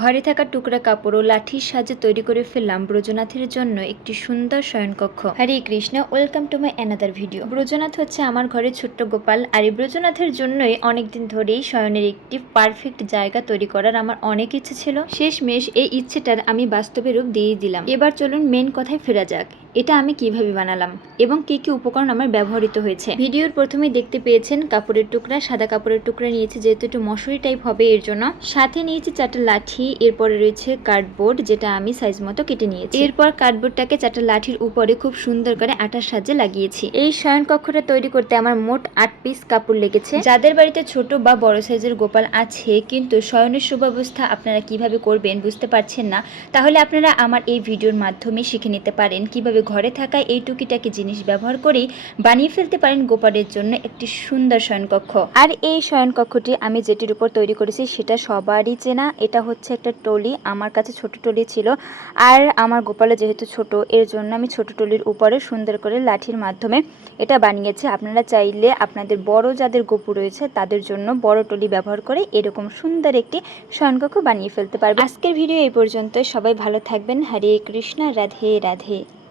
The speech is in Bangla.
ঘরে থাকা টুকরা কাপড় ও লাঠির সাহায্যে তৈরি করে ফেললাম ব্রজনাথের জন্য একটি সুন্দর শয়নকক্ষ। Hare Krishna, welcome to my another video. Brajanath হচ্ছে আমার ঘরের ছোট্ট গোপাল, আর এই ব্রজনাথের জন্যই অনেকদিন ধরেই শয়নের একটি পারফেক্ট জায়গা তৈরি করার আমার অনেক ইচ্ছে ছিল। শেষমেশ এই ইচ্ছেটার আমি বাস্তবে রূপ দিয়ে দিলাম। এবার চলুন মেন কথায় ফেরা যাক। এটা আমি কীভাবে বানালাম এবং কি কি উপকরণ আমার ব্যবহৃত হয়েছে। ভিডিওর প্রথমেই দেখতে পেয়েছেন কাপড়ের টুকরা, সাদা কাপড়ের টুকরা নিয়েছি, যেহেতু একটু মশুরি টাইপ হবে এর জন্য। সাথে নিয়েছি চারটা লাঠি, এরপরে রয়েছে কার্ডবোর্ড যেটা আমি সাইজ মতো কেটে নিয়েছি। এরপর কার্ডবোর্ডটাকে চারটা লাঠির উপরে খুব সুন্দর করে আটার সাহায্যে লাগিয়েছি। এই শয়ন কক্ষটা তৈরি করতে আমার মোট আট পিস কাপড় লেগেছে। যাদের বাড়িতে ছোট বা বড় সাইজের গোপাল আছে, কিন্তু শয়নের সুব্যবস্থা আপনারা কীভাবে করবেন বুঝতে পারছেন না, তাহলে আপনারা আমার এই ভিডিওর মাধ্যমে শিখে নিতে পারেন কীভাবে ঘরে থাকা এই টুকিটাকি জিনিস ব্যবহার করেই বানিয়ে ফেলতে পারেন গোপালের জন্য একটি সুন্দর শয়নকক্ষ। আর এই শয়নকক্ষটি আমি যেটির উপর তৈরি করেছি সেটা সবারই চেনা। এটা হচ্ছে একটা টলি। আমার কাছে ছোট টলি ছিল। আর আমার গোপালে যেহেতু ছোট, এর জন্য আমি ছোট টলির উপরে সুন্দর করে লাঠির মাধ্যমে এটা বানিয়েছি। আপনারা চাইলে আপনাদের বড় যাদের গোপু রয়েছে, তাদের জন্য বড় টলি ব্যবহার করে এরকম সুন্দর একটি শয়নকক্ষ বানিয়ে ফেলতে পারবে আজকের ভিডিও এই পর্যন্ত সবাই ভালো থাকবেন। হরে কৃষ্ণ। রাধে রাধে।